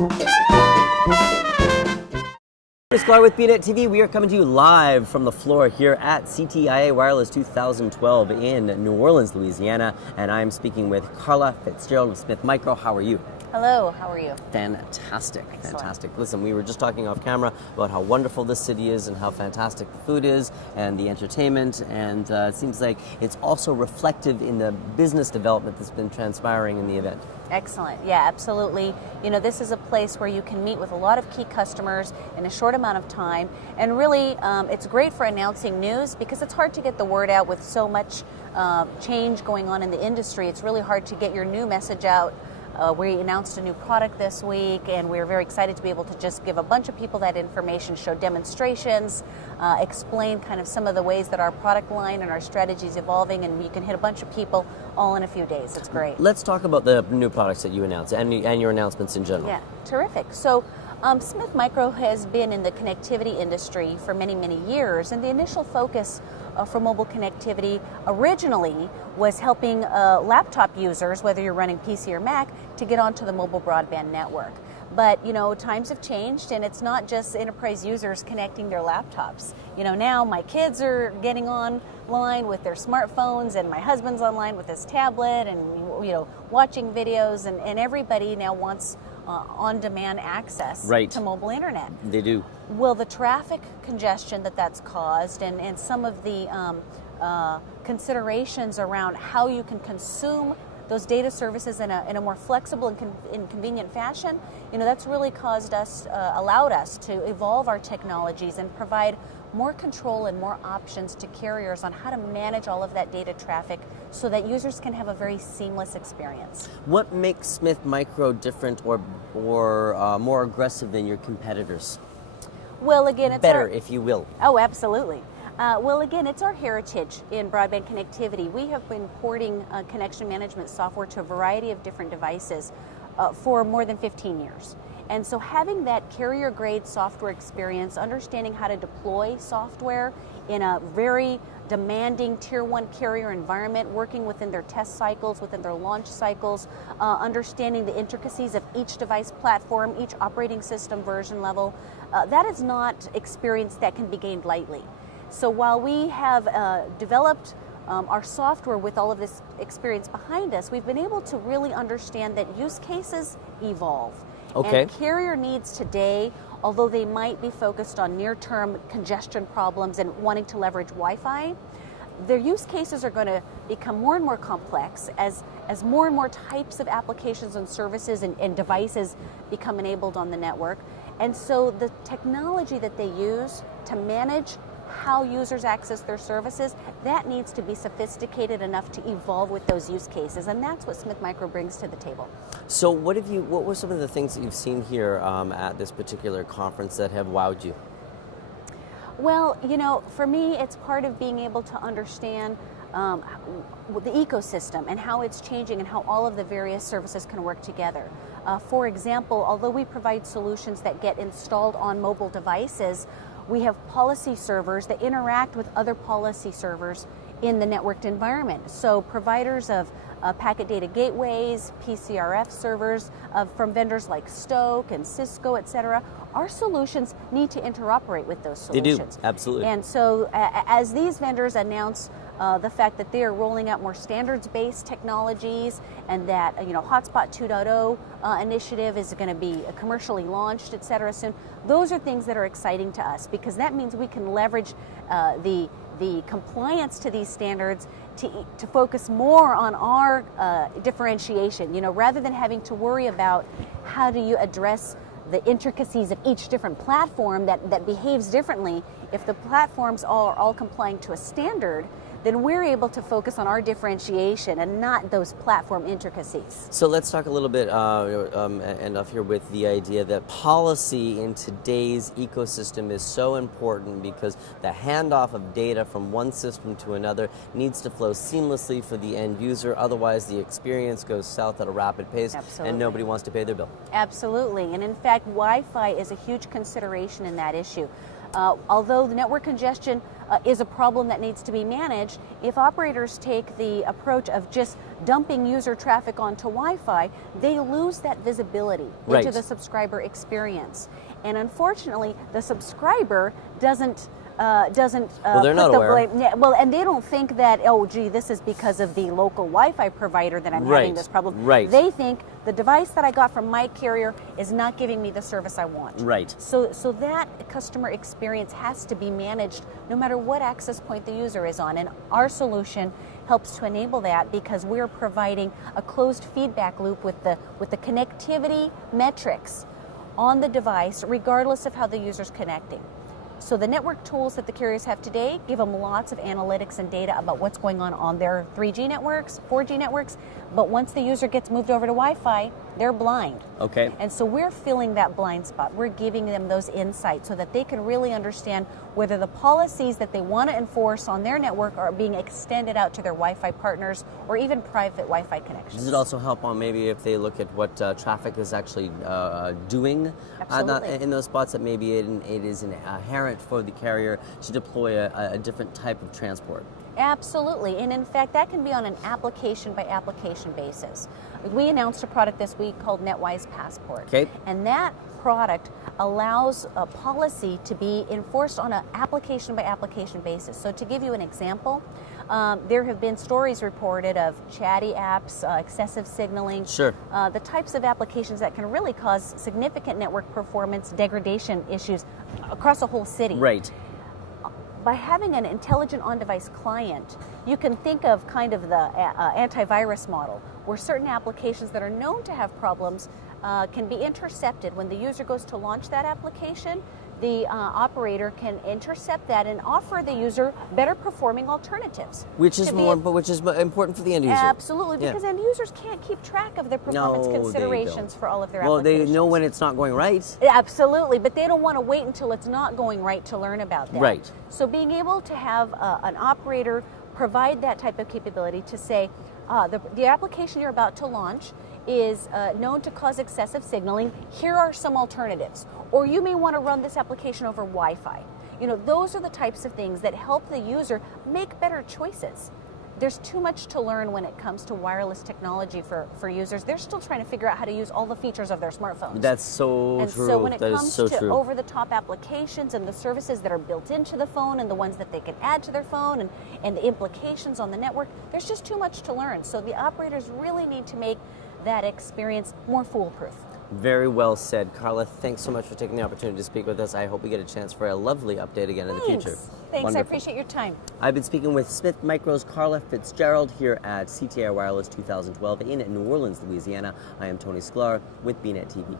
Sklar with bnetTV. We are coming to you live from the floor here at CTIA Wireless 2012 in New Orleans, Louisiana, and I'm speaking with Carla Fitzgerald with SmithMicro. How are you? Hello, how are you? Fantastic, Excellent. fantastic. Listen, we were just talking off camera about how wonderful this city is and how fantastic the food is and the entertainment, and it seems like it's also reflective in the business development that's been transpiring in the event. Excellent. Yeah, absolutely. You know, this is a place where you can meet with a lot of key customers in a short amount of time, and really it's great for announcing news because it's hard to get the word out with so much change going on in the industry. It's really hard to get your new message out. We announced a new product this week, and we're very excited to be able to just give a bunch of people that information, show demonstrations, explain kind of some of the ways that our product line and our strategy is evolving, and you can hit a bunch of people all in a few days. It's great. Let's talk about the new products that you announced and your announcements in general. Yeah, terrific. So SmithMicro has been in the connectivity industry for many, many years, and the initial focus for mobile connectivity originally was helping laptop users, whether you're running PC or Mac, to get onto the mobile broadband network. But, you know, times have changed, and it's not just enterprise users connecting their laptops. You know, now my kids are getting online with their smartphones, and my husband's online with his tablet, and, you know, watching videos, and everybody now wants on-demand access to mobile internet. They do. Well, the traffic congestion that's caused and some of the considerations around how you can consume those data services in a more flexible and convenient fashion, you know, that's really allowed us to evolve our technologies and provide more control and more options to carriers on how to manage all of that data traffic so that users can have a very seamless experience. What makes SmithMicro different or more aggressive than your competitors? Well, again, it's better, if you will. Oh, absolutely. Well, again, it's our heritage in broadband connectivity. We have been porting connection management software to a variety of different devices for more than 15 years. And so having that carrier-grade software experience, understanding how to deploy software in a very demanding Tier 1 carrier environment, working within their test cycles, within their launch cycles, understanding the intricacies of each device platform, each operating system version level, that is not experience that can be gained lightly. So while we have developed our software with all of this experience behind us, we've been able to really understand that use cases evolve. Okay. And carrier needs today, although they might be focused on near-term congestion problems and wanting to leverage Wi-Fi, their use cases are going to become more and more complex as more and more types of applications and services and devices become enabled on the network. And so the technology that they use to manage how users access their services, that needs to be sophisticated enough to evolve with those use cases, and that's what SmithMicro brings to the table. So what were some of the things that you've seen here at this particular conference that have wowed you? Well, you know, for me, it's part of being able to understand the ecosystem and how it's changing and how all of the various services can work together. For example, although we provide solutions that get installed on mobile devices, we have policy servers that interact with other policy servers in the networked environment. So providers of packet data gateways, PCRF servers from vendors like Stoke and Cisco, et cetera, our solutions need to interoperate with those solutions. They do, absolutely. And so as these vendors announce the fact that they are rolling out more standards-based technologies and that, you know, Hotspot 2.0 initiative is going to be commercially launched, et cetera, soon, those are things that are exciting to us because that means we can leverage the compliance to these standards to focus more on our differentiation, you know, rather than having to worry about how do you address the intricacies of each different platform that behaves differently. If the platforms are all complying to a standard, then we're able to focus on our differentiation and not those platform intricacies. So let's talk a little bit enough here with the idea that policy in today's ecosystem is so important because the handoff of data from one system to another needs to flow seamlessly for the end user. Otherwise, the experience goes south at a rapid pace. Absolutely. And nobody wants to pay their bill. Absolutely. And in fact, Wi-Fi is a huge consideration in that issue. Although the network congestion is a problem that needs to be managed, if operators take the approach of just dumping user traffic onto Wi-Fi, they lose that visibility into the subscriber experience. And unfortunately, the subscriber doesn't well, they're not aware. blame. Yeah, well, and they don't think that, oh, gee, this is because of the local Wi-Fi provider that I'm having this problem. Right. They think the device that I got from my carrier is not giving me the service I want. Right. So that customer experience has to be managed no matter what access point the user is on. And our solution helps to enable that because we're providing a closed feedback loop with the connectivity metrics on the device, regardless of how the user's connecting. So the network tools that the carriers have today give them lots of analytics and data about what's going on their 3G networks, 4G networks, but once the user gets moved over to Wi-Fi, they're blind. Okay. And so we're filling that blind spot. We're giving them those insights so that they can really understand whether the policies that they want to enforce on their network are being extended out to their Wi-Fi partners or even private Wi-Fi connections. Does it also help on maybe if they look at what traffic is actually doing in those spots, that maybe it is inherent for the carrier to deploy a different type of transport? Absolutely, and in fact that can be on an application by application basis. We announced a product this week called NetWise Passport, and that product allows a policy to be enforced on an application by application basis. So to give you an example, there have been stories reported of chatty apps, excessive signaling, the types of applications that can really cause significant network performance degradation issues across a whole city. Right. By having an intelligent on-device client, you can think of kind of the antivirus model, where certain applications that are known to have problems can be intercepted. When the user goes to launch that application, the operator can intercept that and offer the user better performing alternatives. Which is important for the end user. Absolutely, because end users can't keep track of their performance considerations for all of their applications. Well, they know when it's not going right. Absolutely, but they don't want to wait until it's not going right to learn about that. Right. So being able to have an operator provide that type of capability to say, the application you're about to launch is known to cause excessive signaling. Here are some alternatives. Or you may want to run this application over Wi-Fi. You know, those are the types of things that help the user make better choices. There's too much to learn when it comes to wireless technology for users. They're still trying to figure out how to use all the features of their smartphones. That's so true. And so when it comes to over-the-top applications and the services that are built into the phone and the ones that they can add to their phone and the implications on the network, there's just too much to learn. So the operators really need to make that experience more foolproof. Very well said. Carla, thanks so much for taking the opportunity to speak with us. I hope we get a chance for a lovely update again in the future. Thanks, Wonderful. I appreciate your time. I've been speaking with SmithMicro's Carla Fitzgerald here at CTIA Wireless 2012 in New Orleans, Louisiana. I am Tony Sklar with bnetTV.